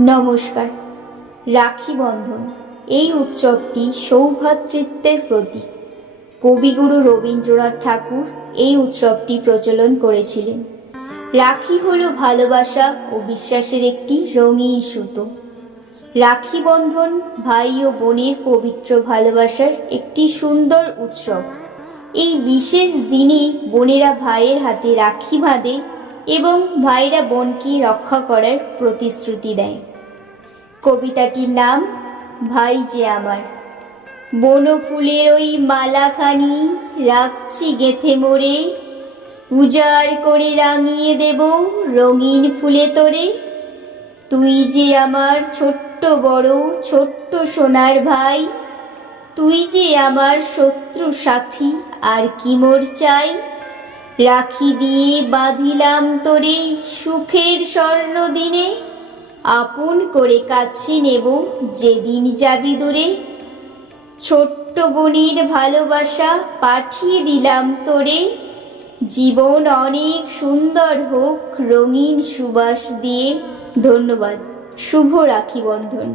নমস্কার। রাখি বন্ধন এই উৎসবটি সৌভ্রাতৃত্বের প্রতীক। কবিগুরু রবীন্দ্রনাথ ঠাকুর এই উৎসবটি প্রচলন করেছিলেন। রাখি হলো ভালোবাসা ও বিশ্বাসের একটি রঙিন সুতো। রাখি বন্ধন ভাই ও বোনের পবিত্র ভালোবাসার একটি সুন্দর উৎসব। এই বিশেষ দিনে বোনেরা ভাইয়ের হাতে রাখি বাঁধে এবং ভাইরা বোনকে রক্ষা করার প্রতিশ্রুতি দেয়। কবিতাটির নাম ভাই যে আমার। বনফুলের ওই মালাখানি রাখছি গেঁথে মোরে, উজাড় করে রাঙিয়ে দেব রঙিন ফুলে তোরে। তুই যে আমার ছোট্ট বড় ছোট্ট সোনার ভাই, তুই যে আমার শত্রু সাথী আর কি মোর চাই। রাখি দিয়ে বাঁধিলাম তোরে সুখের স্বর্ণ দিনে, আপন করে কাছে নেব যেদিন যাবি দূরে। ছোট্ট বোনের ভালোবাসা পাঠিয়ে দিলাম তোরে, জীবন অনেক সুন্দর হোক রঙিন সুবাস দিয়ে। ধন্যবাদ। শুভ রাখি বন্ধন।